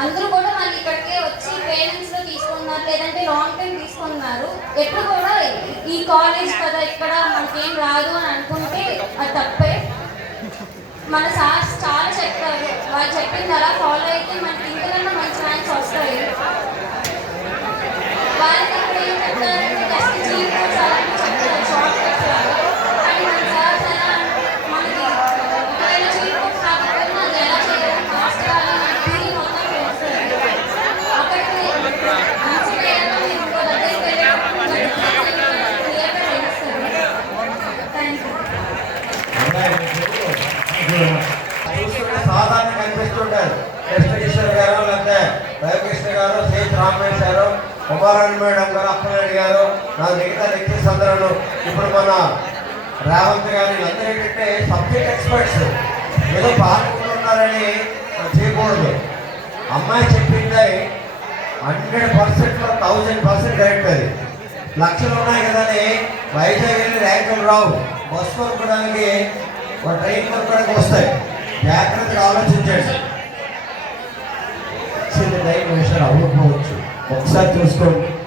అందరూ కూడా మనకి ఇక్కడికి వచ్చి పేరెంట్స్లో తీసుకున్నారు లేదంటే లాంగ్ టైం తీసుకున్నారు. ఎప్పుడు కూడా ఈ కాలేజ్ కదా ఇక్కడ మనకేం రాదు అని అనుకుంటే అది తప్పే. మన సార్స్ చాలా చెప్తారు వాళ్ళు చెప్పింది అలా ఫాలో అయితే సాధారణ కనిపిస్తుంటారు కృష్ణకిషోర్ గారు లేకపోతే రవికృష్ణ గారు సేత్ రామేష్ గారు కుమారాణి మేడం గారు అప్పలరెడ్డి గారు నా మిగతా లెక్చర్స్ అందరూ ఇప్పుడు మన రేవంత్ గారు వీళ్ళందరూ ఏంటంటే సబ్జెక్ట్ ఎక్స్పర్ట్స్ ఏదో పాల్గొంటున్నారని చేయకూడదు అమ్మాయి చెప్పింది హండ్రెడ్ పర్సెంట్లో థౌజండ్ పర్సెంట్ కరెక్ట్ అది లక్షలు ఉన్నాయి కదా అని వైజాగ్ వెళ్ళి ర్యాంకులు రావు. బస్ కొనుక్కోవడానికి ఒక ట్రైన్ కొనుక్కోవడానికి వస్తాయి. జాగ్రత్తగా ఆలోచించండి. చిన్న టైం విషయాలు అవ్వకపోవచ్చు. ఒకసారి చూసుకోండి.